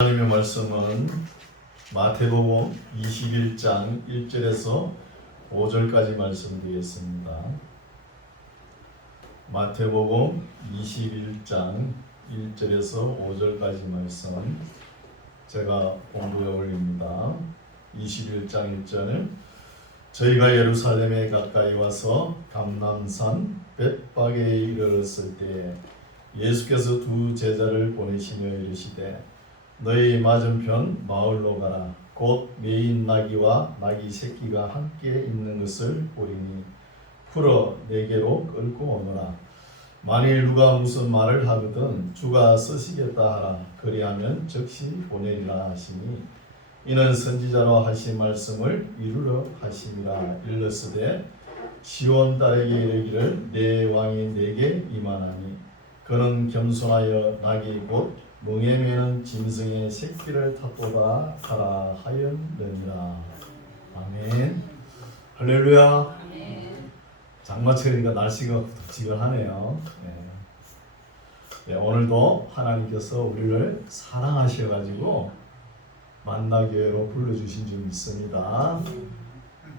하나님의 말씀은 마태복음 21장 1절에서 5절까지 말씀드리겠습니다. 마태복음 21장 1절에서 5절까지 말씀 제가 공부해 올립니다. 21장 1절은 저희가 예루살렘에 가까이 와서 감람산 벳박에 이르렀을 때 예수께서 두 제자를 보내시며 이르시되 너희 맞은편 마을로 가라. 곧 매인 나귀와 나귀 새끼가 함께 있는 것을 보리니 풀어 내게로 끌고 오너라. 만일 누가 무슨 말을 하거든 주가 쓰시겠다 하라. 그리하면 즉시 보내리라 하시니 이는 선지자로 하신 말씀을 이루려 하심이라. 일렀으되 시온 딸에게 이르기를 내 왕이 내게 임하나니 그는 겸손하여 나귀 곧 멍에 매는 짐승의 새끼를 탔도다 하라 하였느니라. 아멘. 할렐루야. 장마철이니까 날씨가 덥지근하네요. 오늘도 하나님께서 우리를 사랑하셔가지고 만나교회로 불러주신 줄 믿습니다.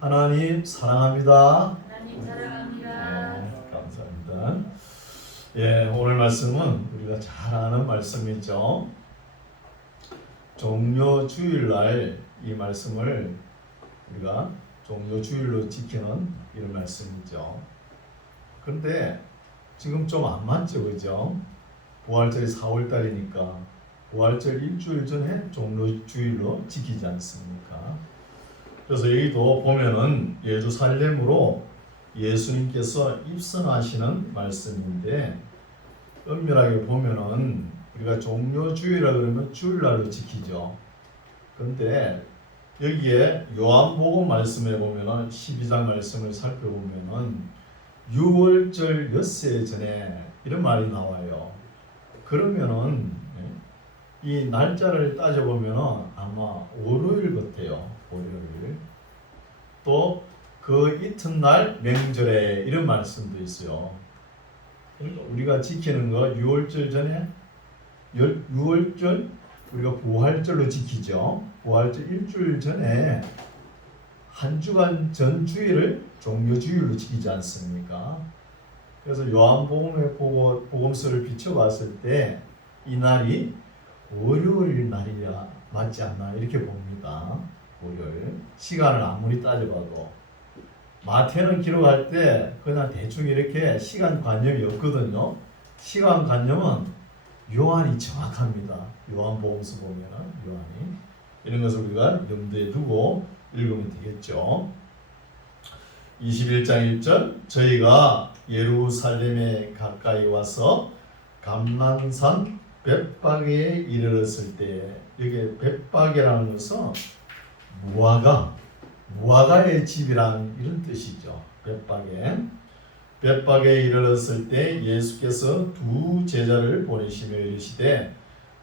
하나님 사랑합니다. 하나님 사랑합니다. 감사합니다. 오늘 말씀은 우리가 잘 아는 말씀이죠. 종료주일날 이 말씀을 우리가 종료주일로 지키는 이런 말씀이죠. 그런데 지금 좀 안 맞죠, 그죠? 부활절이 4월달이니까 부활절 일주일 전에 종료주일로 지키지 않습니까? 그래서 여기도 보면은 예루살렘으로 예수님께서 입성하시는 말씀인데 엄밀하게 보면은 우리가 종료주일이라 그러면 주일날로 지키죠. 그런데 여기에 요한복음 말씀에 보면은 12장 말씀을 살펴보면은 6월절 엿새 전에 이런 말이 나와요. 그러면은 이 날짜를 따져보면은 아마 월요일 같아요. 월요일. 또 그 이튿날 명절에 이런 말씀도 있어요. 그러니까 우리가 지키는 거 6월절 전에 6월절 우리가 부활절로 지키죠. 부활절 일주일 전에 한 주간 전 주일을 종료주일로 지키지 않습니까? 그래서 요한복음의 복음서를 비춰봤을 때 이 날이 월요일 날이라 맞지 않나 이렇게 봅니다. 월요일 시간을 아무리 따져봐도 마태는 기록할 때 그냥 대충 이렇게 시간관념이 없거든요. 시간관념은 요한이 정확합니다. 요한복음서 보면은 요한이 이런 것을 우리가 염두에 두고 읽으면 되겠죠. 21장 1절 저희가 예루살렘에 가까이 와서 감람산 벳박에 이르렀을 때 여기 벳박이라는 것은 무화과의 집이란 이런 뜻이죠. 벳박에 이르렀을 때 예수께서 두 제자를 보내시며 이르시되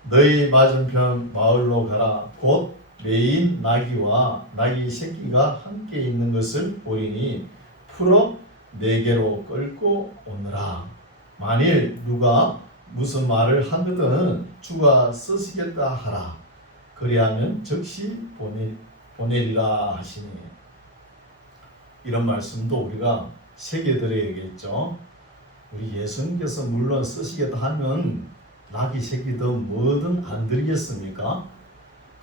너희 맞은편 마을로 가라. 곧 매인 나귀와 나귀 새끼가 함께 있는 것을 보리니 풀어 내게로 끌고 오너라. 만일 누가 무슨 말을 하거든 주가 쓰시겠다 하라. 그리하면 즉시 보내리라 하시니 이런 말씀도 우리가 새겨드려야겠죠. 우리 예수님께서 물론 쓰시겠다 하면 나귀 새끼든 뭐든 안 드리겠습니까?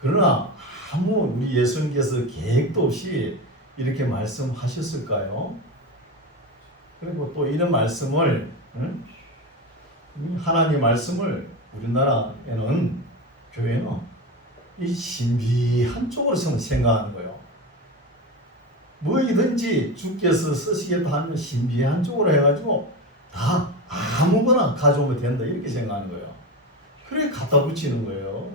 그러나 아무 우리 예수님께서 계획도 없이 이렇게 말씀하셨을까요? 그리고 또 이런 말씀을 하나님의 말씀을 우리나라에는 교회는 이 신비한 쪽으로 생각하는 거예요. 뭐이든지 주께서 쓰시겠다 하면 신비한 쪽으로 해가지고 다 아무거나 가져오면 된다 이렇게 생각하는 거예요. 그래 갖다 붙이는 거예요.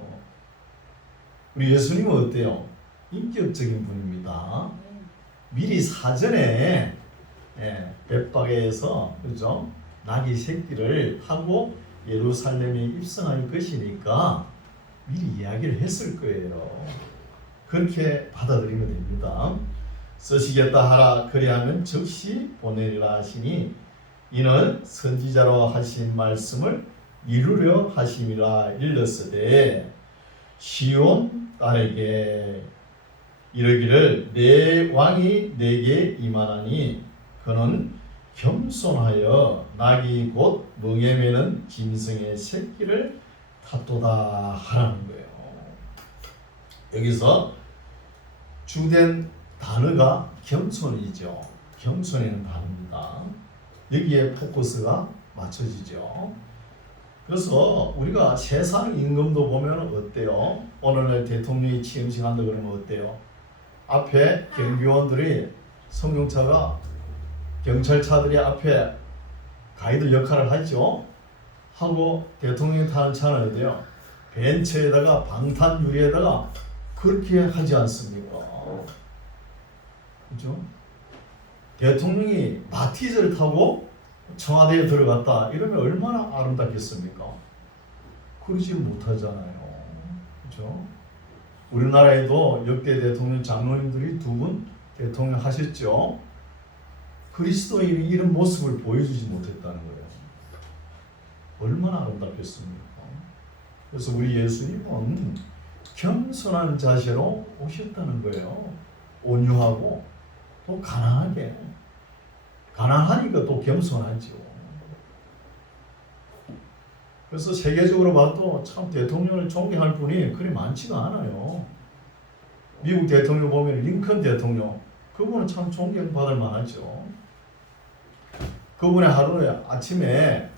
우리 예수님은 어때요? 인격적인 분입니다. 미리 사전에 벳박에서 그죠? 나귀 새끼를 타고 예루살렘에 입성할 것이니까 미리 이야기를 했을 거예요. 그렇게 받아들이면 됩니다. 쓰시겠다 하라. 그리하면 즉시 보내리라 하시니 이는 선지자로 하신 말씀을 이루려 하심이라. 일렀으되 시온 딸에게 이르기를 내 왕이 내게 임하나니 그는 겸손하여 낙이 곧 멍에 매는 짐승의 새끼를 탔도다 하라는 거예요. 여기서 주된 단어가 겸손이죠. 겸손이라는 단어입니다. 여기에 포커스가 맞춰지죠. 그래서 우리가 세상 임금도 보면 어때요? 오늘날 대통령이 취임식 한다 그러면 어때요? 앞에 경비원들이 성경차가 경찰차들이 앞에 가이드 역할을 하죠. 하고 대통령이 타는 차는 어때요? 벤츠에다가 방탄 유리에다가 그렇게 하지 않습니까? 그죠? 대통령이 마티즈를 타고 청와대에 들어갔다 이러면 얼마나 아름답겠습니까? 그러지 못하잖아요. 그죠? 우리나라에도 역대 대통령 장로님들이 두 분 대통령 하셨죠. 그리스도인이 이런 모습을 보여주지 못했다는 거예요. 얼마나 아름답겠습니까? 그래서 우리 예수님은 겸손한 자세로 오셨다는 거예요. 온유하고 또 가난하게. 가난하니까 또 겸손하죠. 그래서 세계적으로 봐도 참 대통령을 존경할 분이 그리 많지가 않아요. 미국 대통령 보면 링컨 대통령, 그분은 참 존경받을 만하죠. 그분의 하루는 아침에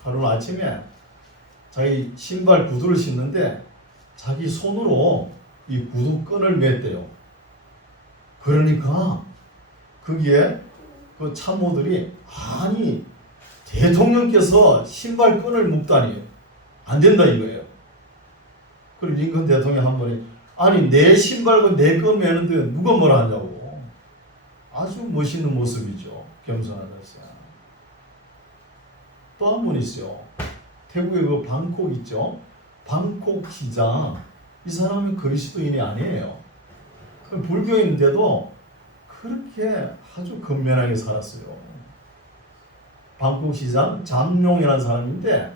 자기 신발 구두를 신는데 자기 손으로 이 구두끈을 맸대요. 그러니까 거기에 그 참모들이 아니 대통령께서 신발끈을 묶다니 안 된다 이거예요. 그리고 링컨 대통령 한 번에 아니 내 신발과 내 끈 매는데 누가 뭐라 하냐고. 아주 멋있는 모습이죠. 겸손하다. 또 한 분 있어요. 태국의 그 방콕 있죠. 방콕 시장. 이 사람은 그리스도인이 아니에요. 불교인인데도 그렇게 아주 근면하게 살았어요. 방콕 시장 잠룡이라는 사람인데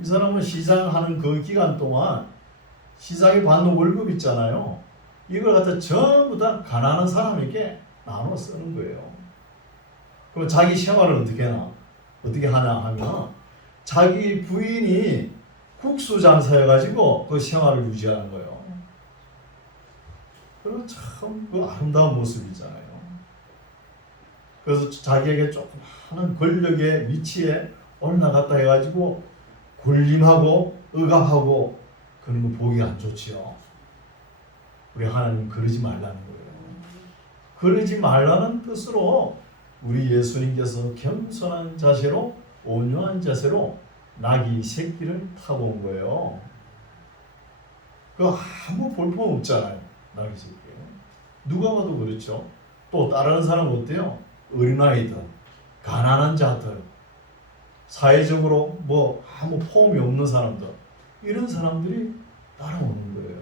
이 사람은 시장하는 그 기간 동안 시장이 받는 월급 있잖아요. 이걸 갖다 전부 다 가난한 사람에게 나눠 쓰는 거예요. 그럼 자기 생활을 어떻게 하냐 하면 자기 부인이 국수 장사여가지고 그 생활을 유지하는 거예요. 그럼 참 그 아름다운 모습이잖아요. 그래서 자기에게 조금 많은 권력의 위치에 올라갔다 해가지고 군림하고 억압하고 그런 거 보기 안 좋지요. 우리 하나님 그러지 말라는 거예요. 그러지 말라는 뜻으로 우리 예수님께서 겸손한 자세로 온유한 자세로 나귀 새끼를 타고 온 거예요. 그 아무 볼품 없잖아요. 나귀 새끼. 누가 봐도 그렇죠. 또 따르는 사람은 어때요? 어린아이들, 가난한 자들, 사회적으로 뭐 아무 포함이 없는 사람들, 이런 사람들이 따라오는 거예요.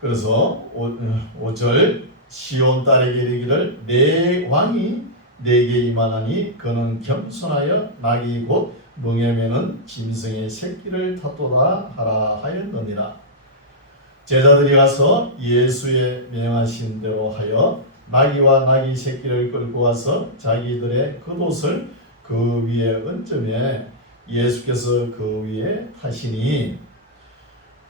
그래서 5절 시온 딸에게 이르기를 내 왕이 내게 임하나니 그는 겸손하여 낙이 곧 멍에 매는 짐승의 새끼를 탔도다 하라 하였느니라. 제자들이 가서 예수의 명하신 대로 하여 나귀와 나귀 새끼를 끌고 가서 자기들의 겉옷을 그 위에 얹으매 예수께서 그 위에 타시니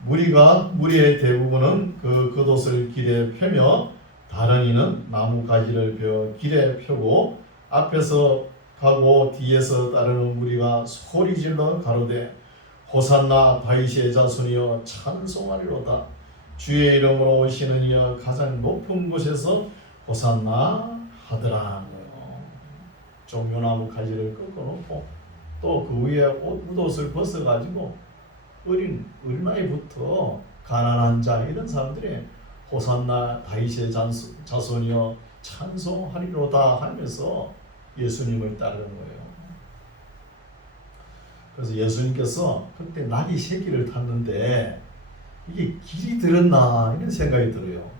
무리의 대부분은 그 겉옷을 길에 펴며 다른 이는 나무 가지를 펴 길에 펴고 앞에서 가고 뒤에서 따르는 무리가 소리질러 가로되 호산나 다윗의 자손이여 찬송하리로다. 주의 이름으로 오시는 이여 가장 높은 곳에서 호산나 하더라. 종려나무 가지를 꺾어놓고 또 그 위에 옷을 벗어가지고 어린아이부터 가난한 자 이런 사람들이 호산나 다윗의 자손이여 찬송하리로다 하면서 예수님을 따르는 거예요. 그래서 예수님께서 그때 나귀 새끼를 탔는데 이게 길이 들었나 이런 생각이 들어요.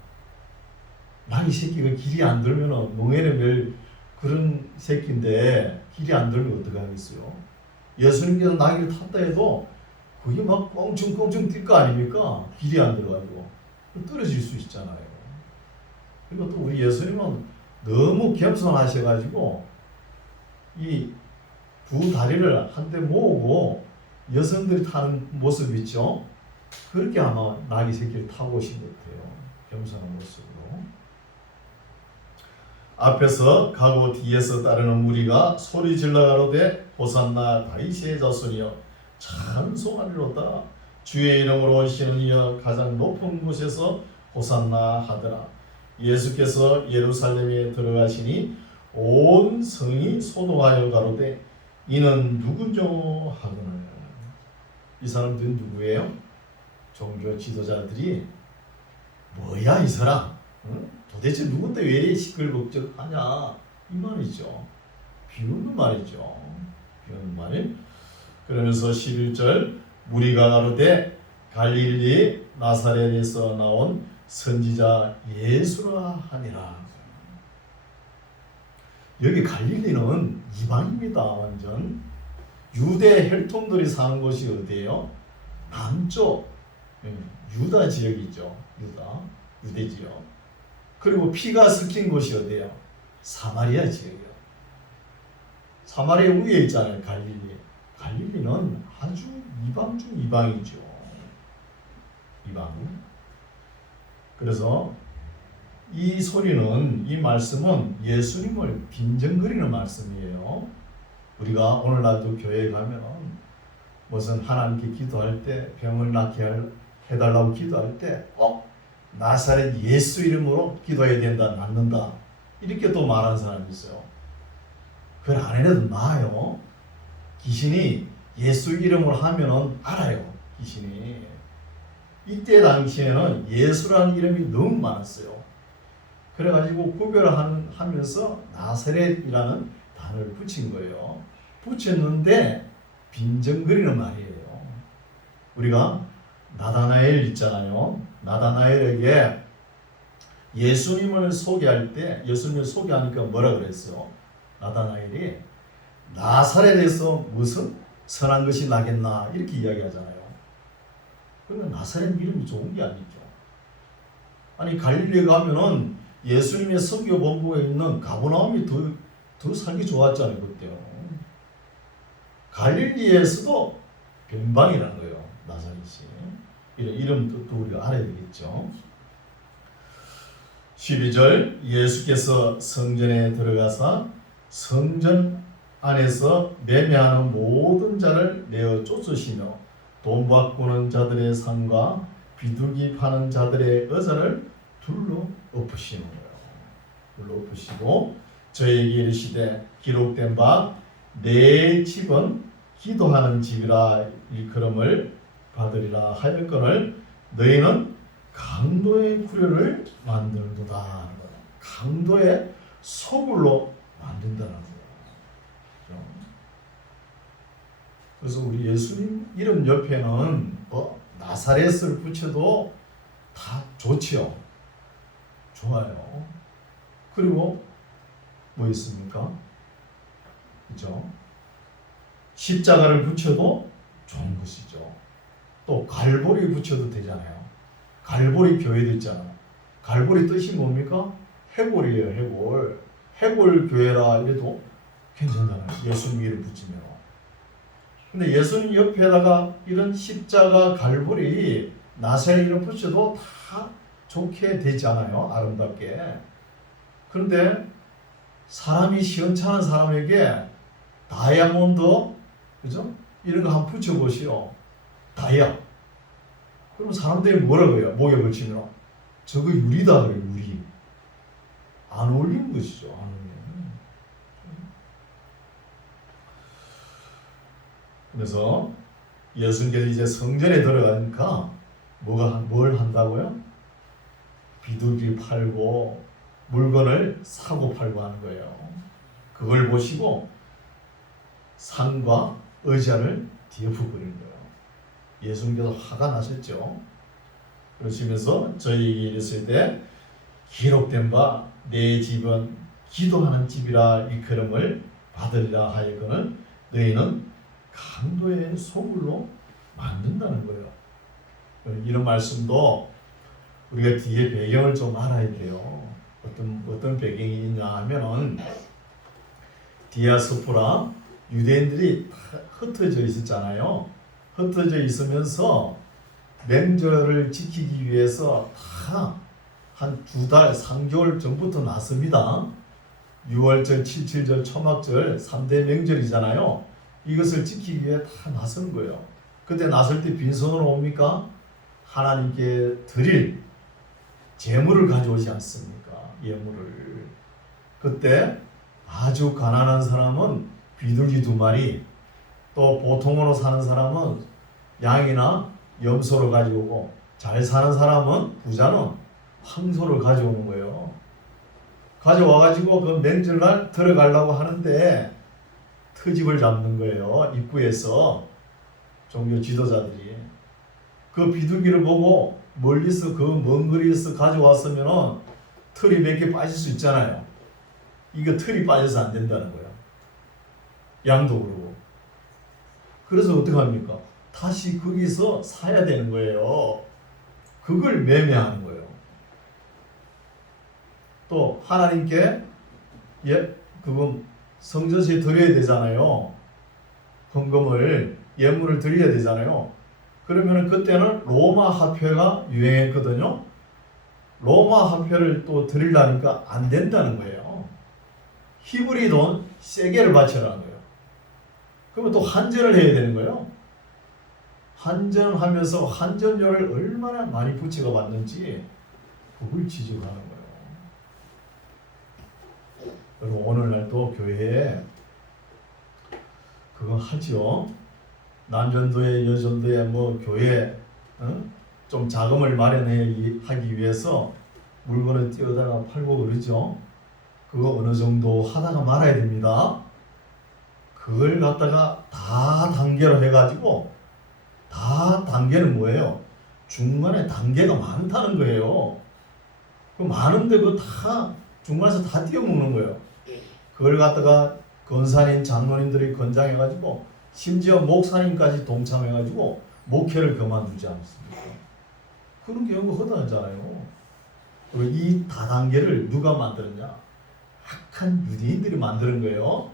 나귀 새끼가 길이 안 들면 멍에를 멜 그런 새끼인데 길이 안 들면 어떡하겠어요. 예수님께서 나귀를 탔다 해도 그게 막 껑충껑충 뛸 거 아닙니까? 길이 안 들어가지고 떨어질 수 있잖아요. 그리고 또 우리 예수님은 너무 겸손하셔가지고 이 두 다리를 한데 모으고 여성들이 타는 모습 있죠? 그렇게 아마 나귀 새끼를 타고 오신 것 같아요. 겸손한 모습으로. 앞에서 가고 뒤에서 따르는 무리가 소리 질러 가로되 호산나 다윗의 자손이여 찬송하리로다. 주의 이름으로 오시는 이여 가장 높은 곳에서 호산나 하더라. 예수께서 예루살렘에 들어가시니 온 성이 소동하여 가로되 이는 누구뇨 하거늘. 이 사람들은 누구예요? 종교 지도자들이 뭐야 이 사람? 응? 도대체 누군데 왜 이리 시끌벅적하냐 이 말이죠. 비웃는 말이죠. 비웃는 말. 그러면서 11절 무리가 가로되 갈릴리 나사렛에서 나온 선지자 예수라 하니라. 여기 갈릴리는 이방입니다. 완전 유대 혈통들이 사는 곳이 어디예요? 남쪽 유다 지역이죠. 유대 지역. 그리고 피가 섞인 곳이 어디예요? 사마리아 지역이요. 사마리아 위에 있잖아요. 갈릴리. 갈릴리는 아주 이방 중 이방이죠. 이방. 그래서 이 소리는, 이 말씀은 예수님을 빈정거리는 말씀이에요. 우리가 오늘날도 교회에 가면 무슨 하나님께 기도할 때, 병을 낫게 해달라고 기도할 때 나사렛 예수 이름으로 기도해야 된다, 낫는다 이렇게 또 말하는 사람이 있어요. 그걸 안 해도 나아요. 귀신이 예수 이름으로 하면은 알아요. 귀신이. 이때 당시에는 예수라는 이름이 너무 많았어요. 그래가지고 구별을 하면서 나사렛이라는 단어를 붙인 거예요. 붙였는데 빈정거리는 말이에요. 우리가 나다나엘 있잖아요. 나다나엘에게 예수님을 소개할 때, 예수님을 소개하니까 뭐라 그랬어요? 나다나엘이 나사렛에서 무슨 선한 것이 나겠나 이렇게 이야기하잖아요. 그러면 나사렛 이름이 좋은 게 아니죠. 아니 갈릴리에 가면은 예수님의 선교 본부에 있는 가버나움이 더 살기 좋았잖아요. 그때요. 갈릴리에서도 변방이라는 거예요. 나사렛이. 이런 뜻도 우리가 알아야 되겠죠. 12절 예수께서 성전에 들어가사 성전 안에서 매매하는 모든 자를 내어 쫓으시며 돈 바꾸는 자들의 상과 비둘기 파는 자들의 의자를 둘러 엎으시는 거예요. 둘러 엎으시고 저에게 이르시되 기록된 바 내 집은 기도하는 집이라 일컬음을 받으리라 하였거늘 너희는 강도의 구려를 만들도다 하는 거예요. 강도의 소굴로 만든다는 거예요. 그래서 우리 예수님 이름 옆에는 나사렛을 붙여도 다 좋지요. 좋아요. 그리고 뭐 있습니까? 그죠? 십자가를 붙여도 좋은 것이죠. 또 갈보리 붙여도 되잖아요. 갈보리 교회도 있잖아요. 갈보리 뜻이 뭡니까? 해골이에요. 해골. 해골 교회라 이래도 괜찮잖아요. 예수님 이름 붙이면. 근데 예수님 옆에다가 이런 십자가 갈보리 나사렛 이름 붙여도 다 좋게 되잖아요. 아름답게. 그런데 사람이 시원찮은 사람에게 다이아몬드, 그죠? 이런 거 한번 붙여보시오. 다이아. 그럼 사람들이 뭐라고 해요? 목에 걸치면 저거 유리다 그래요. 유리. 안 어울리는 것이죠. 안 어울리는. 그래서 예수님께서 이제 성전에 들어가니까 뭘 한다고요? 비둘기 팔고 물건을 사고 팔고 하는 거예요. 그걸 보시고 상과 의자를 뒤엎어버리는 거예요. 예수님께서 화가 나셨죠. 그러시면서 저희에게 이랬을 때 기록된 바 내 집은 기도하는 집이라 일컬음을 받으리라 하였거늘 너희는 강도의 소굴로 만든다는 거예요. 이런 말씀도 우리가 뒤에 배경을 좀 알아야 돼요. 어떤 배경이 있냐 하면은 디아스포라 유대인들이 다 흩어져 있었잖아요. 흩어져 있으면서 명절을 지키기 위해서 다 한 2달, 3개월 전부터 났습니다. 6월절, 7.7절, 초막절 3대 명절이잖아요. 이것을 지키기 위해 다 나서는 거예요. 그때 나설 때 빈손으로 옵니까? 하나님께 드릴 제물을 가져오지 않습니까? 예물을. 그때 아주 가난한 사람은 비둘기 2마리, 또 보통으로 사는 사람은 양이나 염소를 가져오고, 잘 사는 사람은 부자는 황소를 가져오는 거예요. 가져와가지고 그 명절날 들어가려고 하는데 트집을 잡는 거예요. 입구에서 종교 지도자들이. 그 비둘기를 보고 멀리서 그 먼 거리에서 가져왔으면 털이 몇 개 빠질 수 있잖아요. 이거 털이 빠져서 안 된다는 거예요. 양도 그러고. 그래서 어떻게 합니까? 다시 거기서 사야 되는 거예요. 그걸 매매하는 거예요. 또 하나님께 그건 성전시에 드려야 되잖아요. 헌금을, 예물을 드려야 되잖아요. 그러면 그때는 로마 화폐가 유행했거든요. 로마 화폐를 또 드리려니까 안 된다는 거예요. 히브리 돈 세게를 바치라는 거예요. 그러면 또 환전을 해야 되는 거예요. 환전하면서 환전료를 얼마나 많이 부채가 받는지 그걸 지적하는 거예요. 여러분 오늘날 또 교회에 그거 하죠. 남전도에 여전도에 뭐 교회 좀 자금을 마련하기 위해서 물건을 띄어다가 팔고 그러죠. 그거 어느 정도 하다가 말아야 됩니다. 그걸 갖다가 다 단계로 해가지고, 다 단계는 뭐예요? 중간에 단계가 많다는 거예요. 그 많은데 그거 다 중간에서 다 띄어먹는 거예요. 그걸 갖다가 권사님, 장로님들이 권장해가지고 심지어 목사님까지 동참해가지고 목회를 그만두지 않습니까? 그런 경우 허다하잖아요. 그리고 이 다단계를 누가 만들었냐? 악한 유대인들이 만드는 거예요.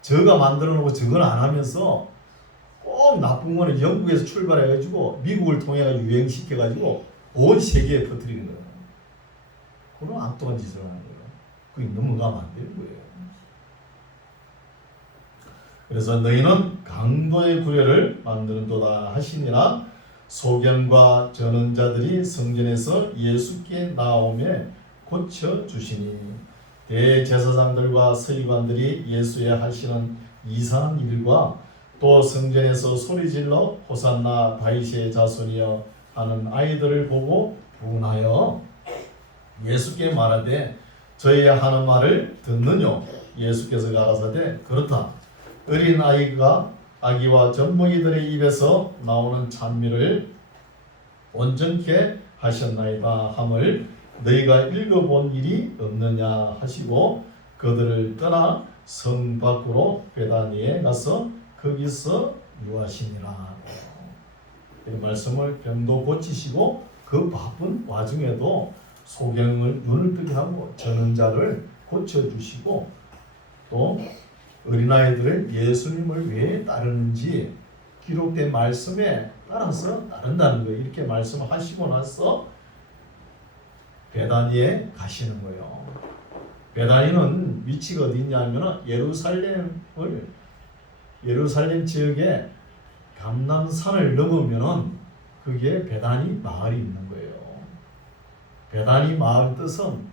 저가 만들어 놓고 저건 안 하면서 꼭 나쁜 거는 영국에서 출발해가지고 미국을 통해서 유행시켜가지고 온 세계에 퍼뜨리는 거예요. 그런 악독한 짓을 하는 거예요. 그게 넘어가면 안 되는 거예요. 그래서 너희는 강도의 구례를 만드는도다 하시니라. 소경과 전언자들이 성전에서 예수께 나오매 고쳐주시니, 대제사장들과 서기관들이 예수에 하시는 이상한 일과 또 성전에서 소리질러 호산나 다윗의 자손이여 하는 아이들을 보고 분하여 예수께 말하되 저희의 하는 말을 듣느뇨? 예수께서 가라사대 그렇다. 어린 아기와 젖먹이들의 입에서 나오는 찬미를 온전케 하셨나이다 함을 너희가 읽어본 일이 없느냐 하시고 그들을 떠나 성 밖으로 베다니에 가서 거기서 유하시니라. 이 말씀을 병도 고치시고 그 바쁜 와중에도 소경을 눈을 뜨게 하고 전언자를 고쳐주시고 또 어린아이들은 예수님을 왜 따르는지 기록된 말씀에 따라서 따른다는 거예요. 이렇게 말씀하시고 나서 베다니에 가시는 거예요. 베다니는 위치가 어디 있냐면 예루살렘 지역에 감람산을 넘으면은 그게 베다니 마을이 있는 거예요. 베다니 마을 뜻은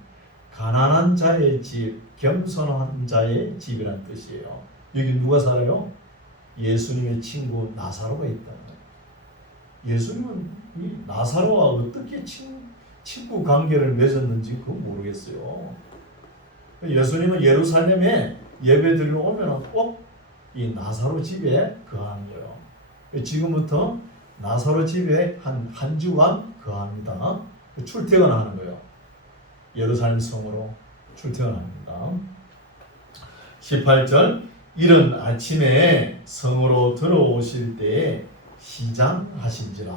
가난한 자의 집, 겸손한 자의 집이란 뜻이에요. 여기 누가 살아요? 예수님의 친구 나사로가 있다는 거예요. 예수님은 이 나사로와 어떻게 친구 관계를 맺었는지 그거 모르겠어요. 예수님은 예루살렘에 예배드리러 오면 꼭 이 나사로 집에 거하는 거예요. 지금부터 나사로 집에 한 주간 거합니다. 출퇴근하는 거예요. 예루살렘 성으로 출퇴근합니다. 18절 이른 아침에 성으로 들어오실 때 시장하신지라.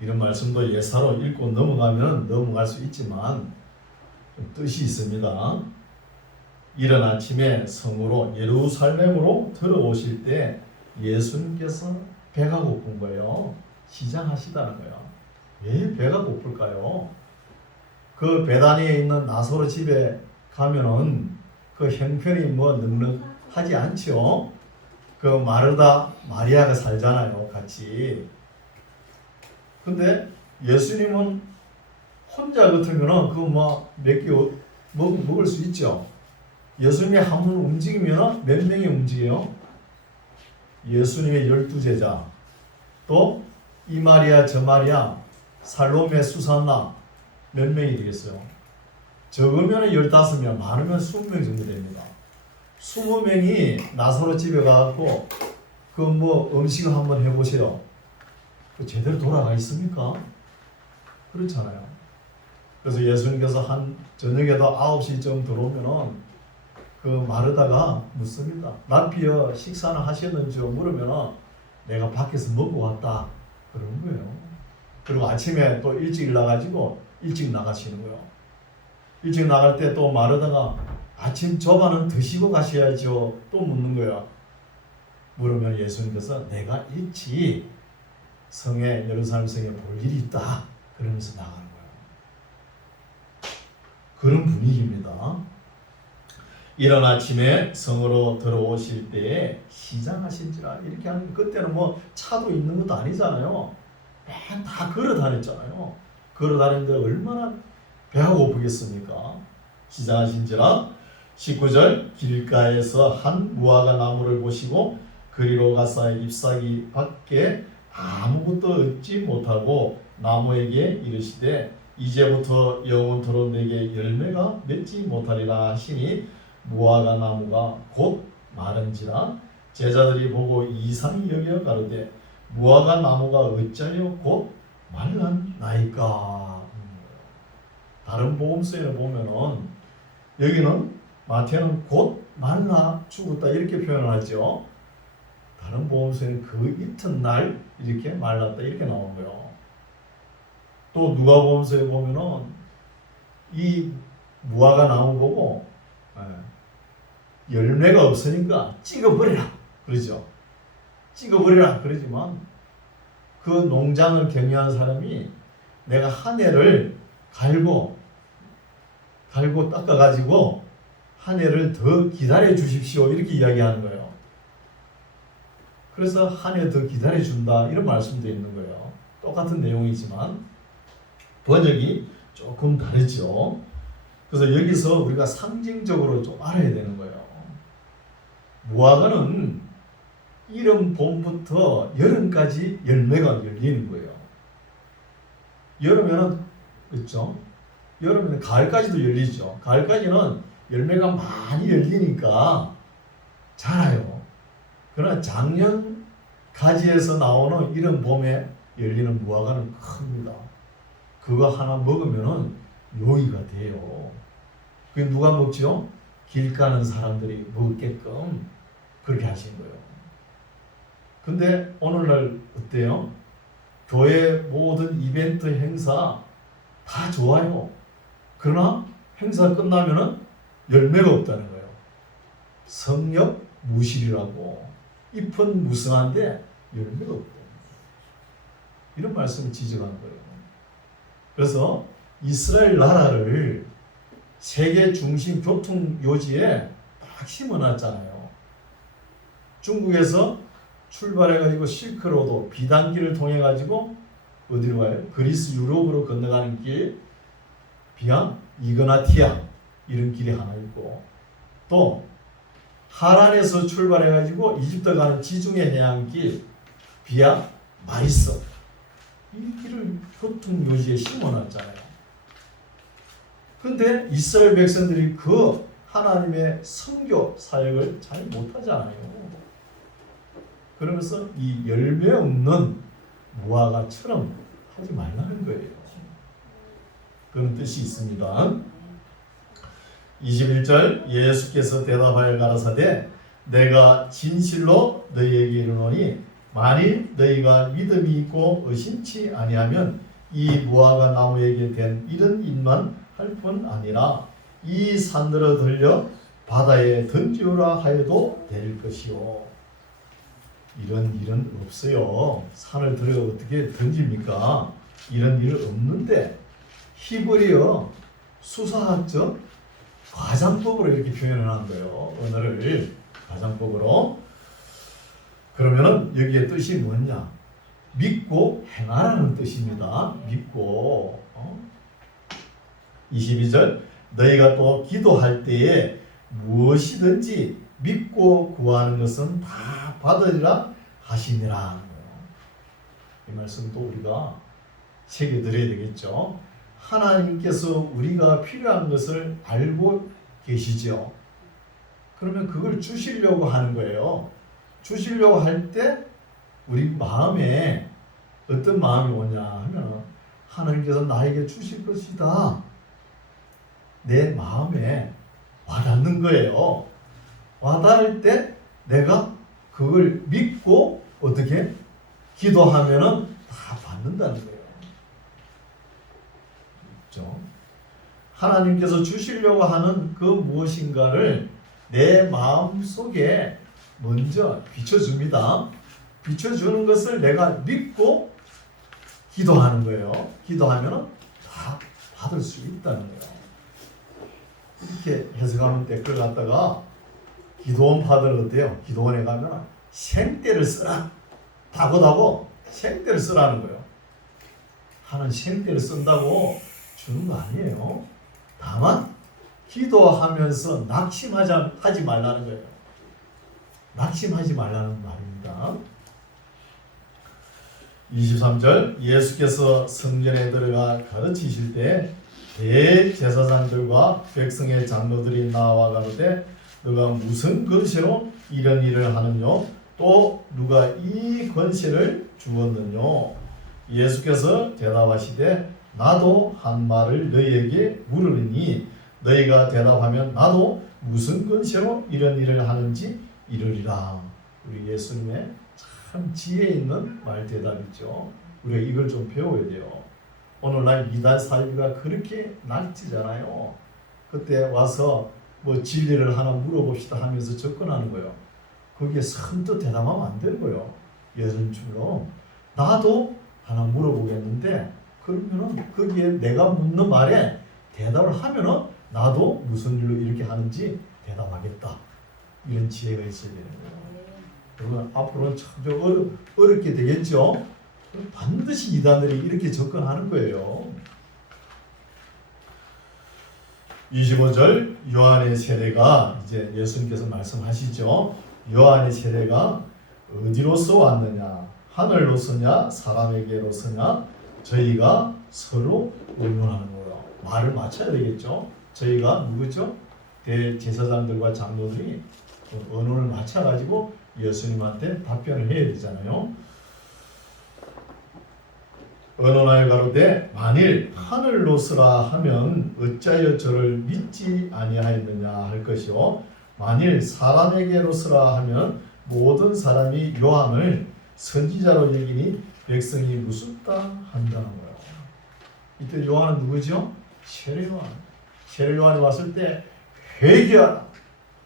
이런 말씀도 예사로 읽고 넘어가면 넘어갈 수 있지만 뜻이 있습니다. 이른 아침에 성으로 예루살렘으로 들어오실 때 예수님께서 배가 고픈 거예요. 시장하시다는 거예요. 왜 배가 고플까요? 그 베다니에 있는 나사로 집에 가면은 그 형편이 뭐 넉넉하지 않죠. 그 마르다 마리아가 살잖아요, 같이. 근데 예수님은 혼자 같으면은 그 뭐 몇 개 먹을 수 있죠. 예수님이 한 번 움직이면 몇 명이 움직여요? 예수님의 12제자, 또 이 마리아 저 마리아, 살로메 수산나 몇 명이 되겠어요? 적으면 15명, 많으면 20명 정도 됩니다. 20명이 나사로 집에 가고 그 뭐 음식을 한번 해보세요. 그 제대로 돌아가 있습니까? 그렇잖아요. 그래서 예수님께서 한 저녁에도 9시쯤 들어오면은 그 마르다가 묻습니다. 라피어 식사는 하셨는지요? 물으면은 내가 밖에서 먹고 왔다 그러는 거예요. 그리고 아침에 또 일찍 일어나가지고 일찍 나가시는 거예요. 일찍 나갈 때 또 마르다가 아침 저반은 드시고 가셔야죠. 또 묻는 거예요. 물으면 예수님께서 내가 일찍 성에 예루살렘 성에 볼 일이 있다 그러면서 나가는 거예요. 그런 분위기입니다. 이른 아침에 성으로 들어오실 때에 시장하신지라 이렇게 하는, 그때는 뭐 차도 있는 것도 아니잖아요. 맨 다 걸어 다녔잖아요. 걸어 다니는데 얼마나 배가 고프겠습니까? 시장하신지라. 19절 길가에서 한 무화과 나무를 보시고 그리로 가사 잎사귀 밖에 아무것도 얻지 못하고 나무에게 이르시되 이제부터 영원토록 내게 열매가 맺지 못하리라 하시니 무화과 나무가 곧 마른지라. 제자들이 보고 이상히 여겨 가로되 무화과 나무가 어찌하여 곧 말랐나이까. 다른 복음서에 보면은 여기는 마태는 곧 말라 죽었다 이렇게 표현을 하죠. 다른 복음서에는 그 이튿날 이렇게 말랐다 이렇게 나온 거예요. 또 누가복음서에 보면은 이 무화과 나무 보고 열매가 없으니까 찍어버리라 그러죠. 찍어버리라 그러지만 그 농장을 경영하는 사람이 내가 한 해를 갈고 닦아가지고 한 해를 더 기다려 주십시오 이렇게 이야기하는 거예요. 그래서 한 해 더 기다려 준다 이런 말씀도 있는 거예요. 똑같은 내용이지만 번역이 조금 다르죠. 그래서 여기서 우리가 상징적으로 좀 알아야 되는 거예요. 무화과는 이른 봄부터 여름까지 열매가 열리는 거예요. 여름에는 그렇죠? 여름에는 가을까지도 열리죠. 가을까지는 열매가 많이 열리니까 자라요. 그러나 작년 가지에서 나오는 이른 봄에 열리는 무화과는 큽니다. 그거 하나 먹으면은 요리가 돼요. 그게 누가 먹죠? 길 가는 사람들이 먹게끔 그렇게 하신 거예요. 근데 오늘날 어때요? 교회 모든 이벤트 행사 다 좋아요. 그러나 행사 끝나면은 열매가 없다는 거예요. 성역 무실이라고. 잎은 무성한데 열매가 없다. 이런 말씀을 지적한 거예요. 그래서 이스라엘 나라를 세계 중심 교통 요지에 딱 심어놨잖아요. 중국에서 출발해가지고 실크로드 비단길을 통해가지고 어디로 가요? 그리스 유럽으로 건너가는 길, 비앙 이그나티아 이런 길이 하나 있고, 또 하란에서 출발해가지고 이집트 가는 지중해 해안길 비아 마리스 이 길을 교통 요지에 심어놨잖아요. 근데 이스라엘 백성들이 그 하나님의 선교 사역을 잘 못하잖아요. 그러면서 이 열매 없는 무화과처럼 하지 말라는 거예요. 그런 뜻이 있습니다. 21절 예수께서 대답하여 가라사대 내가 진실로 너희에게 이르노니 만일 너희가 믿음이 있고 의심치 아니하면 이 무화과 나무에게 된 이런 일만 할 뿐 아니라 이 산들어 들려 바다에 던지오라 하여도 될 것이요. 이런 일은 없어요. 산을 들어 어떻게 던집니까? 이런 일 없는데 히브리어 수사학적 과장법으로 이렇게 표현을 한 거예요. 언어를 과장법으로. 그러면은 여기에 뜻이 뭐냐? 믿고 행하라는 뜻입니다. 믿고. 22절 너희가 또 기도할 때에 무엇이든지 믿고 구하는 것은 다 받으리라 하시니라. 이 말씀도 우리가 새겨드려야 되겠죠. 하나님께서 우리가 필요한 것을 알고 계시죠. 그러면 그걸 주시려고 하는 거예요. 주시려고 할 때 우리 마음에 어떤 마음이 오냐 하면 하나님께서 나에게 주실 것이다. 내 마음에 와닿는 거예요. 와닿을 때 내가 그걸 믿고 어떻게 기도하면은 다 받는다는 거예요. 그렇죠? 하나님께서 주시려고 하는 그 무엇인가를 내 마음 속에 먼저 비춰줍니다. 비춰주는 것을 내가 믿고 기도하는 거예요. 기도하면은 다 받을 수 있다는 거예요. 이렇게 해석하면 돼. 그걸 갖다가 기도원 파들 어때요? 기도원에 가면 생떼를 쓰라. 다고다고 생떼를 쓰라는 거예요. 하는 생떼를 쓴다고 주는 거 아니에요. 다만 기도하면서 낙심하지 말라는 거예요. 낙심하지 말라는 말입니다. 23절 예수께서 성전에 들어가 가르치실 때 대제사장들과 백성의 장로들이 나와 가로되 너가 무슨 권세로 이런 일을 하느뇨? 또 누가 이 권세를 주었느뇨? 예수께서 대답하시되 나도 한 말을 너희에게 물으니 너희가 대답하면 나도 무슨 권세로 이런 일을 하는지 이르리라. 우리 예수님의 참 지혜 있는 말 대답이죠. 우리가 이걸 좀 배워야 돼요. 오늘날 이단 사이비가 그렇게 날뛰잖아요. 그때 와서 뭐 진리를 하나 물어봅시다 하면서 접근하는 거예요. 거기에 선뜻 대답하면 안 되는 거예요. 예전처럼 나도 하나 물어보겠는데 그러면은 거기에 내가 묻는 말에 대답을 하면은 나도 무슨 일로 이렇게 하는지 대답하겠다. 이런 지혜가 있어야 되는 거예요. 그러면 앞으로는 참 어렵게 되겠죠. 반드시 이단들이 이렇게 접근하는 거예요. 25절 요한의 세례가 이제 예수님께서 말씀하시죠. 요한의 세례가 어디로서 왔느냐? 하늘로서냐? 사람에게로서냐? 저희가 서로 의논하는 거예요. 말을 맞춰야 되겠죠. 저희가 누구죠? 대제사장들과 장로들이 의논을 맞춰가지고 예수님한테 답변을 해야 되잖아요. 언어나에 가로되 만일 하늘로서라 하면 어찌하여 저를 믿지 아니하였느냐 할 것이요 만일 사람에게로서라 하면 모든 사람이 요한을 선지자로 여기니 백성이 무섭다 한다는 거예요. 이때 요한은 누구죠? 세례요한. 세례요한이 왔을 때 회개하라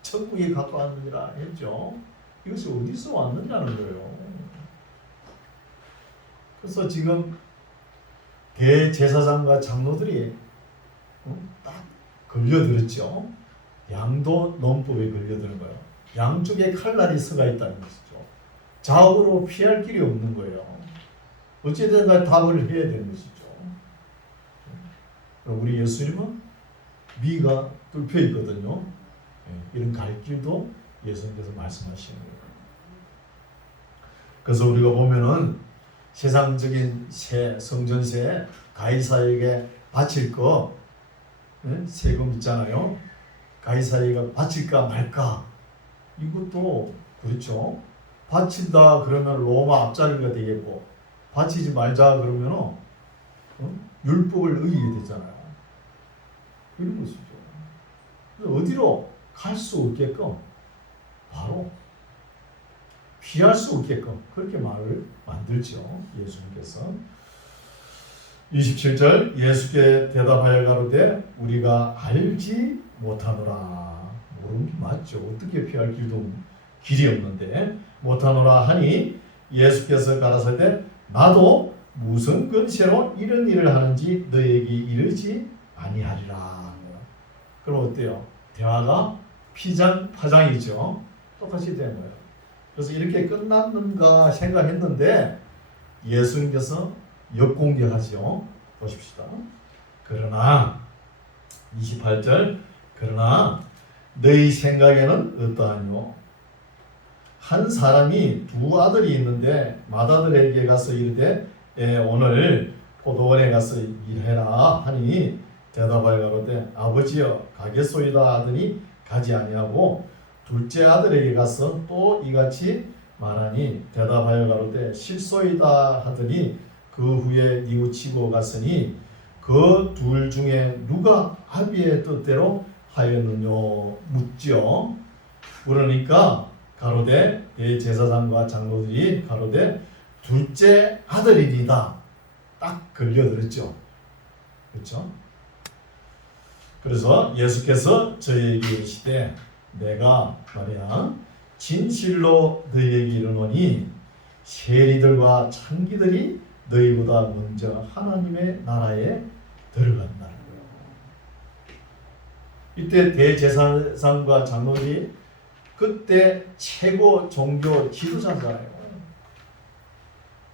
천국에 가까웠느니라 했죠. 이것이 어디서 왔느냐는 거예요. 그래서 지금 대제사장과 장로들이 딱 걸려들었죠. 양도 논법에 걸려드는 거예요. 양쪽에 칼날이 서가 있다는 것이죠. 좌우로 피할 길이 없는 거예요. 어찌든 간에 답을 해야 되는 것이죠. 우리 예수님은 미가 뚫혀 있거든요. 이런 갈 길도 예수님께서 말씀하시는 거예요. 그래서 우리가 보면은 세상적인 성전세 가이사에게 바칠 거 세금 있잖아요. 가이사에게 바칠까 말까 이것도 그렇죠. 바친다 그러면 로마 앞자리가 되겠고 바치지 말자 그러면 율법을 어기게 되잖아요. 이런 것이죠. 어디로 갈 수 없게끔 바로 피할 수 없게끔 그렇게 말을 만들죠. 예수님께서. 27절 예수께 대답하여 가로되 우리가 알지 못하노라. 모르는 게 맞죠. 어떻게 피할 길이 없는데 못하노라 하니 예수께서 가라사대 나도 무슨 근세로 이런 일을 하는지 너에게 이르지 아니하리라. 그럼 어때요? 대화가 피장파장이죠. 똑같이 된 거예요. 그래서 이렇게 끝났는가 생각했는데 예수님께서 역공격하죠. 보십시다. 그러나 28절 그러나 너희 생각에는 어떠하뇨? 한 사람이 두 아들이 있는데 맏아들에게 가서 이르되 오늘 포도원에 가서 일해라 하니 대답하여 가로되 아버지여 가겠소이다 하더니 가지 아니하고 둘째 아들에게 가서 또 이같이 말하니 대답하여 가로되 실소이다 하더니 그 후에 뉘우치고 갔으니 그 둘 중에 누가 아비의 뜻대로 하였느뇨 묻죠. 그러니까 가로되 대제사장과 장로들이 가로되 둘째 아들이니다 딱 걸려들었죠. 그렇죠? 그래서 예수께서 저희에게 이르시되 내가 말이야 진실로 너희에게 이르노니 세리들과 창기들이 너희보다 먼저 하나님의 나라에 들어간다는 거예요. 이때 대제사장과 장로들이 그때 최고 종교 지도자잖아요.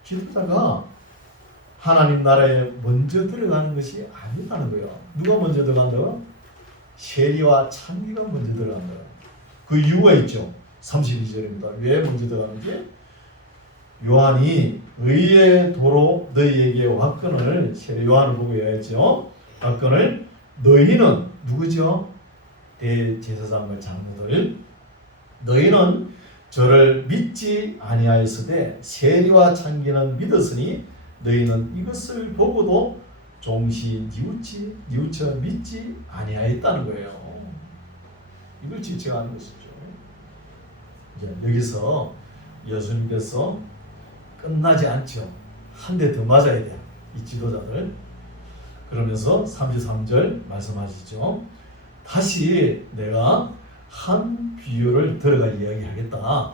지도자가 하나님 나라에 먼저 들어가는 것이 아니라는 거예요. 누가 먼저 들어간다고? 세리와 창기가 먼저 들어간다. 그 이유가 있죠. 32절입니다. 왜 먼저 들어가는지? 요한이 의의 도로 너희에게 왔거늘 세례 요한을 보고 해야죠. 왔거늘 너희는 누구죠? 대제사장과 장로들 너희는 저를 믿지 아니하였으되 세리와 창기는 믿었으니 너희는 이것을 보고도 종시 뉘우쳐 믿지 아니하였다는 거예요. 이걸 지칭하는 것이죠. 이제 여기서 예수님께서 끝나지 않죠. 한 대 더 맞아야 돼요. 이 지도자들. 그러면서 33절 말씀하시죠. 다시 내가 한 비유를 들어가 이야기하겠다.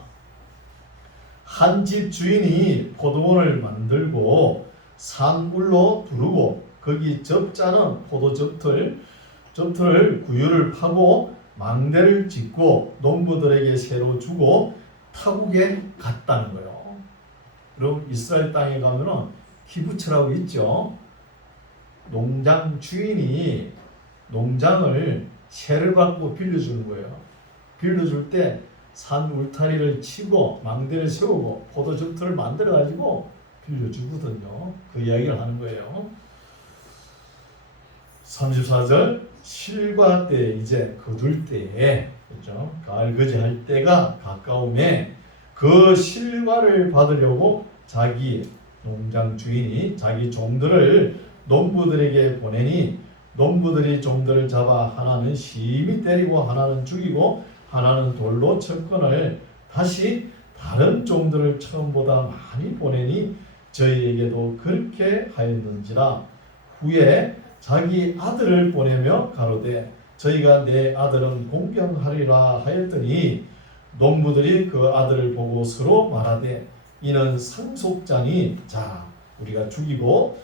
한 집 주인이 포도원을 만들고 산울로 두르고 거기 접자는 포도접틀을 구유를 파고 망대를 짓고 농부들에게 새로 주고 타국에 갔다는 거예요. 그럼 이스라엘 땅에 가면은 키부츠라고 있죠. 농장 주인이 농장을 세를 받고 빌려주는 거예요. 빌려줄 때 산 울타리를 치고 망대를 세우고 포도즙틀을 만들어 가지고 빌려주거든요. 그 이야기를 하는 거예요. 34절 실과 때 이제 거둘 때에 그렇죠? 가을 거제할 때가 가까움에 그 실과를 받으려고 자기 농장 주인이 자기 종들을 농부들에게 보내니 농부들이 종들을 잡아 하나는 심히 때리고 하나는 죽이고 하나는 돌로 쳤건을 다시 다른 종들을 처음보다 많이 보내니 저희에게도 그렇게 하였는지라. 후에 자기 아들을 보내며 가로되 저희가 내 아들은 공경하리라 하였더니 농부들이 그 아들을 보고 서로 말하되 이는 상속자니 자 우리가 죽이고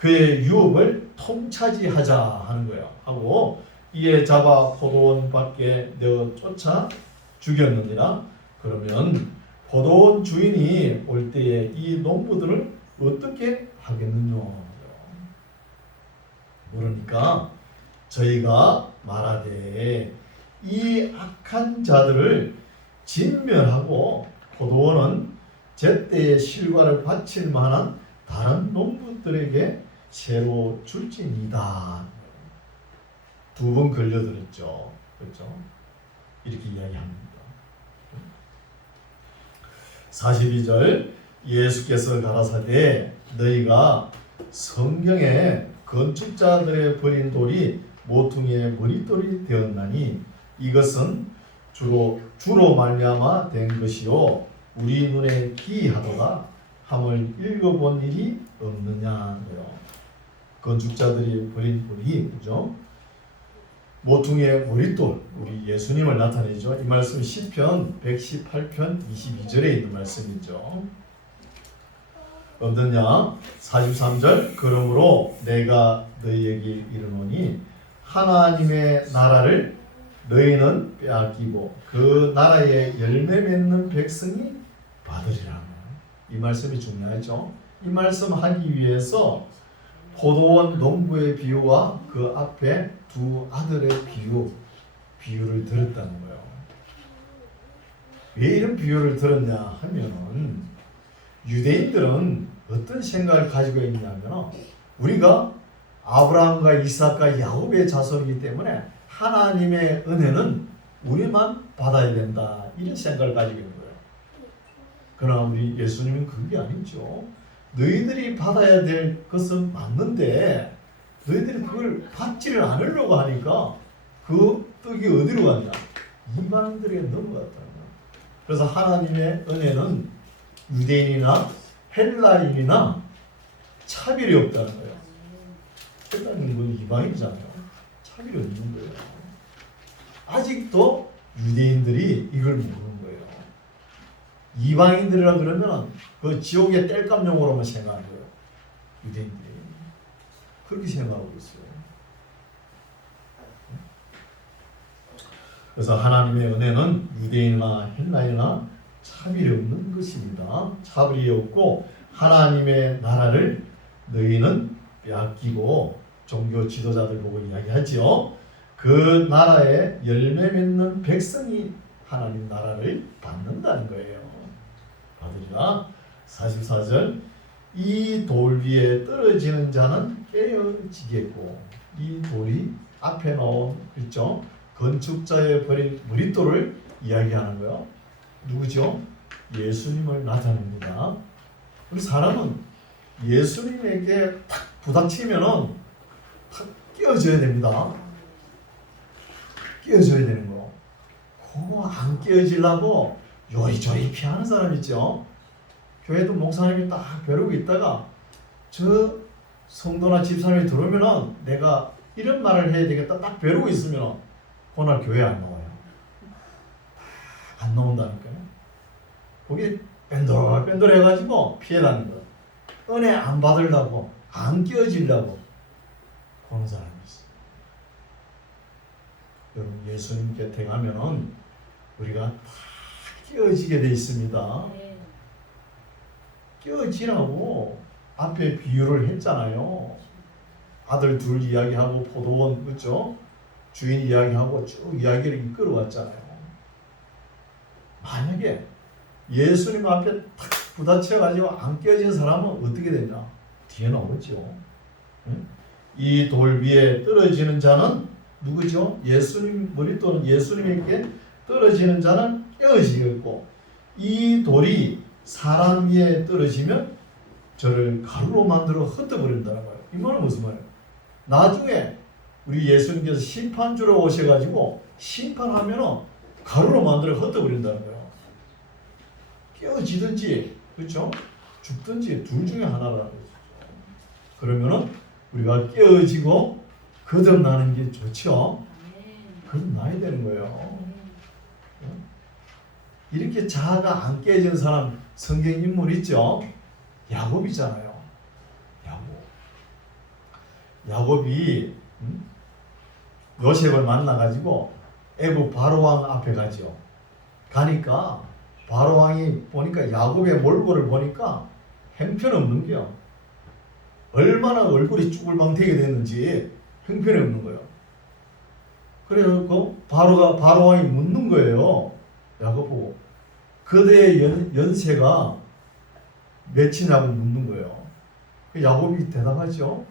그의 유업을 통차지하자 하는 거예요. 하고 이에 잡아 포도원 밖에 내어 쫓아 죽였느니라. 그러면 포도원 주인이 올 때에 이 농부들을 어떻게 하겠느냐. 그러니까 저희가 말하되 이 악한 자들을 진멸하고 포도원은 제때의 실과를 바칠 만한 다른 농부들에게 새로 줄지니다. 두 번 걸려들었죠. 그렇죠? 이렇게 이야기합니다. 42절 예수께서 가라사대 너희가 성경에 건축자들의 버린 돌이 모퉁이의 머릿돌이 되었나니 이것은 주로 말미암아 된 것이요 우리 눈에 기이하도다 함을 읽어본 일이 없느냐고요. 건축자들이 버린 우리, 그죠? 모퉁이의 머릿돌, 우리 예수님을 나타내죠. 이 말씀은 시편 118편 22절에 있는 말씀이죠. 없느냐? 43절, 그러므로 내가 너희에게 이르노니 하나님의 나라를 너희는 빼앗기고 그 나라의 열매 맺는 백성이 받으리라. 이 말씀이 중요하죠. 이 말씀 하기 위해서 포도원 농부의 비유와 그 앞에 두 아들의 비유를 들었다는 거예요. 왜 이런 비유를 들었냐 하면은 유대인들은 어떤 생각을 가지고 있냐면 우리가 아브라함과 이삭과 야곱의 자손이기 때문에 하나님의 은혜는 우리만 받아야 된다 이런 생각을 가지고 있는 거예요. 그러나 우리 예수님은 그게 아니죠. 너희들이 받아야 될 것은 맞는데 너희들이 그걸 받지를 않으려고 하니까 그 떡이 어디로 갔냐? 이방인들에게 넘어갔다는 거예요. 그래서 하나님의 은혜는 유대인이나 헬라인이나 차별이 없다는 거예요. 헬라인은 뭐 이방인이잖아요. 차별이 없는 거예요. 아직도 유대인들이 이걸 모르는 거예요. 이방인들이라 그러면 그 지옥의 땔감용으로만 생각하는 거예요. 유대인들이 그렇게 생각하고 있어요. 그래서 하나님의 은혜는 유대인이나 헬라인이나 차별이 없는 것입니다. 차별이 없고 하나님의 나라를 너희는 빼앗기고 종교 지도자들 보고 이야기하지요. 그 나라에 열매 맺는 백성이 하나님 나라를 받는다는 거예요. 받으리라. 44절 이 돌 위에 떨어지는 자는 깨어지겠고 이 돌이 앞에 나온 그렇죠? 건축자의 버린 머릿돌을 이야기하는 거예요. 누구죠? 예수님을 나타냅니다. 우리 사람은 예수님에게 탁 부닥치면은 탁 깨어져야 됩니다. 깨어져야 되는 거. 그거 안 깨어지려고 요리조리 피하는 사람 있죠. 교회도 목사님이 딱 벼르고 있다가 저 성도나 집사람이 들어오면은 내가 이런 말을 해야 되겠다 딱 벼르고 있으면 그날 교회 안 나와요. 안 나온다니까요. 그게 뺀돌 해가지고 피해가는 거예요. 은혜 안 받으려고 안 깨어지려고 그런 사람이 있어요. 여러분 예수님 곁에 가면은 우리가 다 깨어지게 돼 있습니다. 깨어지라고 앞에 비유를 했잖아요. 아들 둘 이야기하고 포도원 그렇죠? 주인 이야기하고 쭉 이야기를 이끌어왔잖아요. 만약에 예수님 앞에 탁 부딪혀가지고 안 깨어진 사람은 어떻게 되냐? 뒤에 나오죠. 이 돌 위에 떨어지는 자는 누구죠? 예수님 머릿돌은 예수님에게 떨어지는 자는 깨어지겠고 이 돌이 사람 위에 떨어지면 저를 가루로 만들어 흩어버린다는 거예요. 이 말은 무슨 말이에요? 나중에 우리 예수님께서 심판주로 오셔가지고 심판하면은 가루로 만들어 흩어버린다는 거예요. 깨어지든지 그렇죠? 죽든지 둘 중에 하나라는 거죠. 그러면은 우리가 깨어지고 거듭나는 게 좋죠. 거듭나야 되는 거예요. 이렇게 자아가 안 깨진 사람 성경 인물 있죠? 야곱이잖아요. 야곱이 요셉을 만나가지고 애굽 바로왕 앞에 가죠. 가니까 바로왕이 보니까 야곱의 몰골을 보니까 형편없는 거야. 얼마나 얼굴이 쭈글방태게 됐는지 형편이 없는 거예요. 그래서 바로왕이 묻는 거예요. 야곱 보고 그대의 연세가 몇이냐고 묻는 거예요. 야곱이 대답하죠.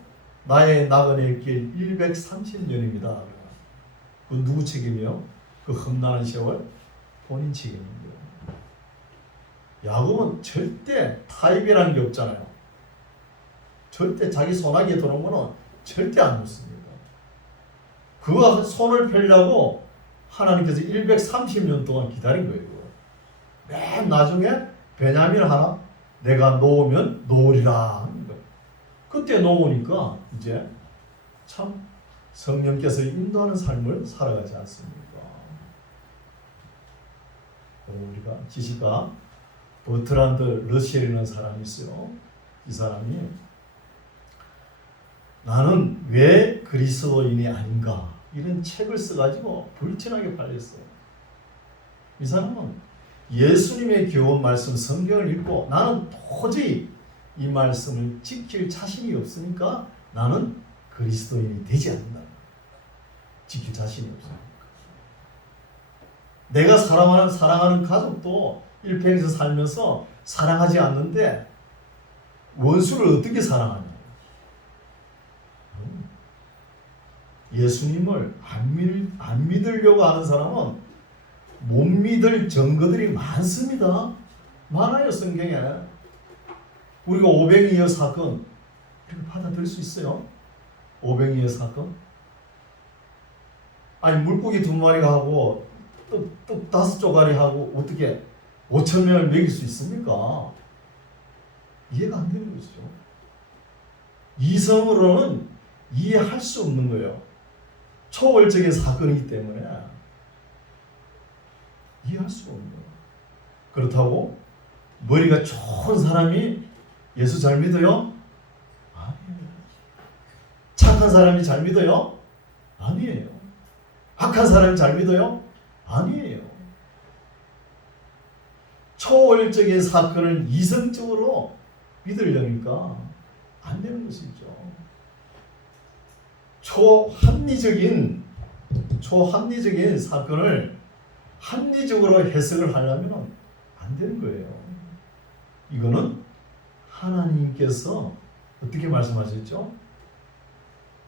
나의 나그네 길 130년입니다. 그 누구 책임이요? 그 험난한 세월 본인 책임입니다. 야곱은 절대 타협이라는 게 없잖아요. 절대 자기 손아귀에 들어온 거는 절대 안 묻습니다. 그거 손을 펴려고 하나님께서 130년 동안 기다린 거예요. 맨 나중에 베냐민 하나 내가 놓으면 놓으리라 하는 거예요. 그때 놓으니까 이제 참 성령께서 인도하는 삶을 살아가지 않습니까? 우리가 지식가 버트란드 러셀이라는 사람이 있어요. 이 사람이 나는 왜 그리스도인이 아닌가 이런 책을 써가지고 불티나게 팔렸어요. 이 사람은 예수님의 교훈 말씀 성경을 읽고 나는 도저히 이 말씀을 지킬 자신이 없으니까 나는 그리스도인이 되지 않는다. 지킬 자신이 없으니까. 내가 사랑하는 가족도 일평에서 살면서 사랑하지 않는데 원수를 어떻게 사랑하냐? 예수님을 안 믿으려고 하는 사람은 못 믿을 증거들이 많습니다. 많아요, 성경에. 우리가 오병이어 사건 이렇게 받아들일 수 있어요? 오병이어 사건? 아니 물고기 2마리가 하고 떡 5조가리 하고 어떻게 5,000명을 먹일 수 있습니까? 이해가 안 되는 것이죠. 이성으로는 이해할 수 없는 거예요. 초월적인 사건이기 때문에 이해할 수가 없는 거예요. 그렇다고 머리가 좋은 사람이 예수 잘 믿어요? 아니에요. 착한 사람이 잘 믿어요? 아니에요. 악한 사람이 잘 믿어요? 아니에요. 초월적인 사건을 이성적으로 믿으려니까 안 되는 것이죠. 초합리적인 사건을 합리적으로 해석을 하려면 안 되는 거예요. 이거는 하나님께서 어떻게 말씀하셨죠?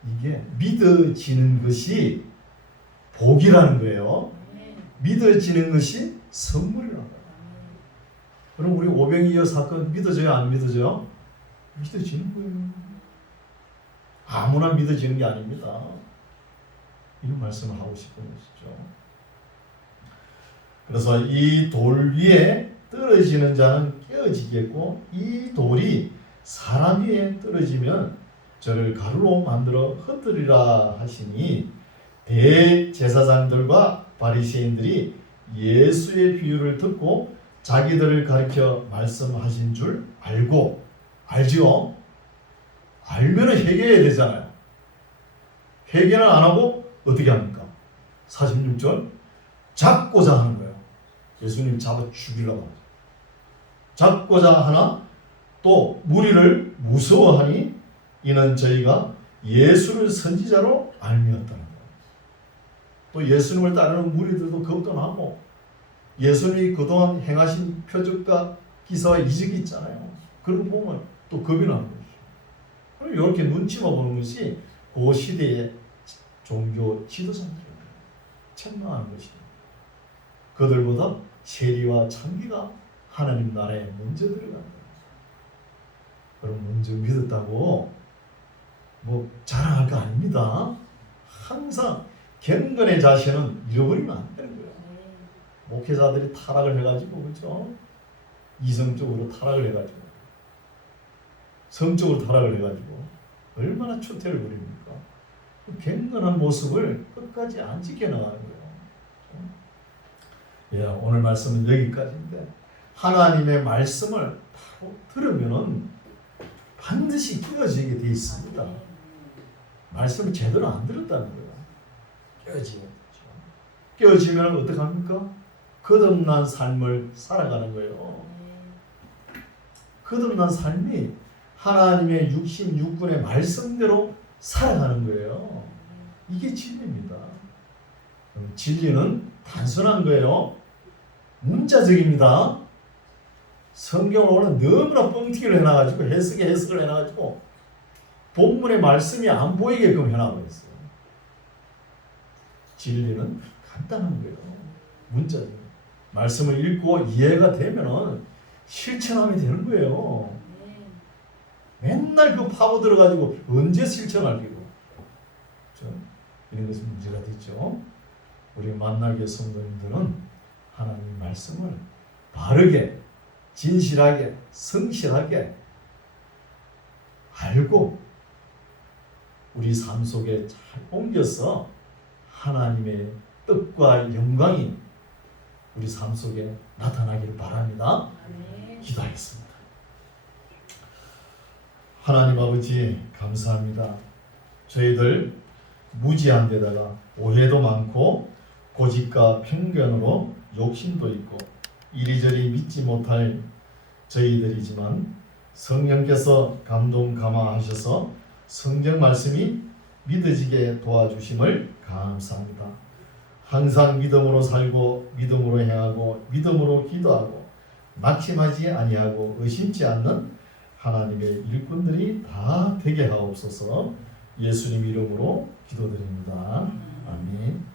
이게 믿어지는 것이 복이라는 거예요. 믿어지는 것이 선물이라는 거예요. 그럼 우리 오병이어 사건 믿어져요? 안 믿어져요? 믿어지는 거예요. 아무나 믿어지는 게 아닙니다. 이런 말씀을 하고 싶은 것이죠. 그래서 이 돌 위에 떨어지는 자는 깨어지겠고 이 돌이 사람 위에 떨어지면 저를 가루로 만들어 흩뜨리라 하시니 대제사장들과 바리새인들이 예수의 비유를 듣고 자기들을 가리켜 말씀하신 줄 알죠? 알면은 회개해야 되잖아요. 회개는 안 하고 어떻게 합니까? 46절 잡고자 하는 거예요. 예수님 잡아 죽이려고 하죠. 잡고자 하나 또 무리를 무서워하니 이는 저희가 예수를 선지자로 알미었다는 거예요. 또 예수님을 따르는 무리들도 겁도 나고 예수님이 그동안 행하신 표적과 기사와 이적이 있잖아요. 그런 거 보면 또 겁이 나는 거죠. 그리고 이렇게 눈치만 보는 것이 그 시대의 종교 지도자들이에요. 책망하는 것입니다. 그들보다 세리와 창기가 하나님 나라에 먼저 들어간다. 그럼 먼저 믿었다고 뭐 자랑할 거 아닙니다. 항상 경건의 자세는 잃어버리면 안 되는 거예요. 목회자들이 타락을 해가지고 그렇죠? 이성적으로 타락을 해가지고 성적으로 타락을 해가지고 얼마나 추태를 부립니까? 그 경건한 모습을 끝까지 안 지켜나가는 거예요. 예, 오늘 말씀은 여기까지인데 하나님의 말씀을 바로 들으면은 반드시 깨어지게 되어 있습니다. 말씀을 제대로 안 들었다는 거예요. 깨어지면 깨어지면 어떻게 합니까? 거듭난 삶을 살아가는 거예요. 거듭난 삶이 하나님의 육신 육군의 말씀대로 살아가는 거예요. 이게 진리입니다. 진리는 단순한 거예요. 문자적입니다. 성경을 오늘 너무나 뻥튀기를 해놔가지고 해석을 해놔가지고 본문의 말씀이 안 보이게끔 해놔버렸어요. 진리는 간단한 거예요. 문자적. 말씀을 읽고 이해가 되면은 실천하면 되는 거예요. 맨날 그 파고 들어가지고 언제 실천하기로. 그렇죠? 이런 것은 문제가 됐죠. 우리 만나게 성도님들은 하나님 말씀을 바르게 진실하게 성실하게 알고 우리 삶 속에 잘 옮겨서 하나님의 뜻과 영광이 우리 삶 속에 나타나기를 바랍니다. 아멘. 기도하겠습니다. 하나님 아버지 감사합니다. 저희들 무지한 데다가 오해도 많고 고집과 편견으로 욕심도 있고 이리저리 믿지 못할 저희들이지만 성령께서 감동 감화하셔서 성경 말씀이 믿어지게 도와주심을 감사합니다. 항상 믿음으로 살고 믿음으로 행하고 믿음으로 기도하고 낙심하지 아니하고 의심치 않는 하나님의 일꾼들이 다 되게 하옵소서. 예수님 이름으로 기도드립니다. 아멘.